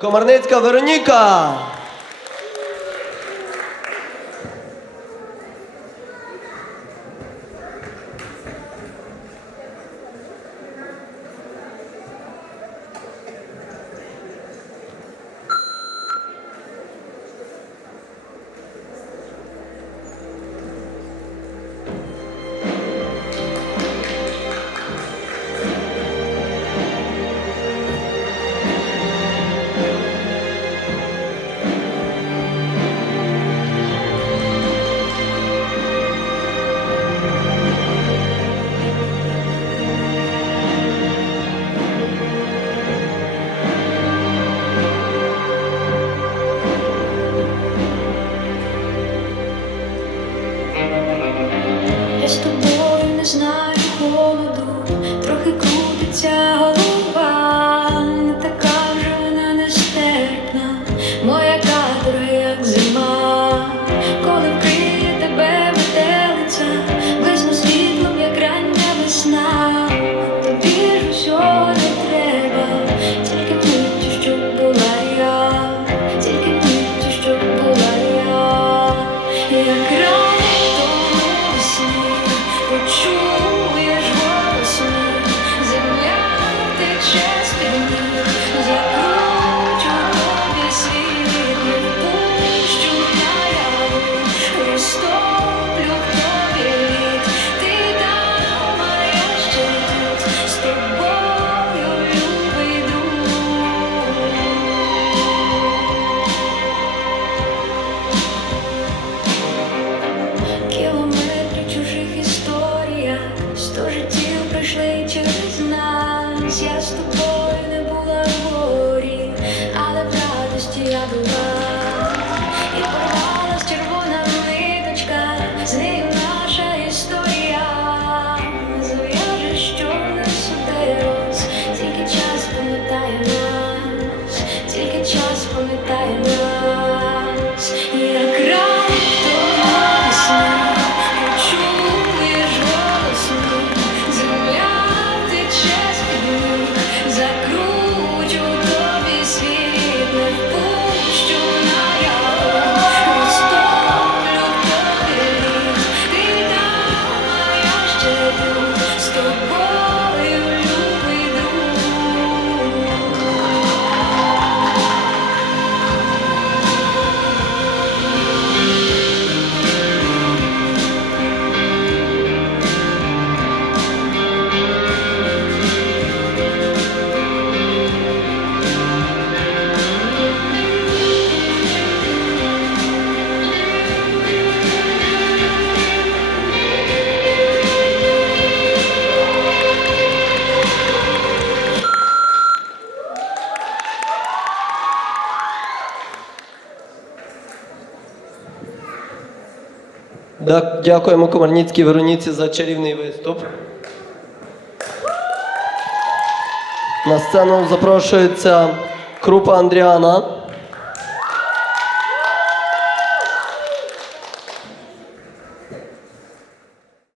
Комарницька Вероніка. Дякуємо Комарніцькій Вероніці за чарівний виступ. На сцену запрошується крупа Андріана.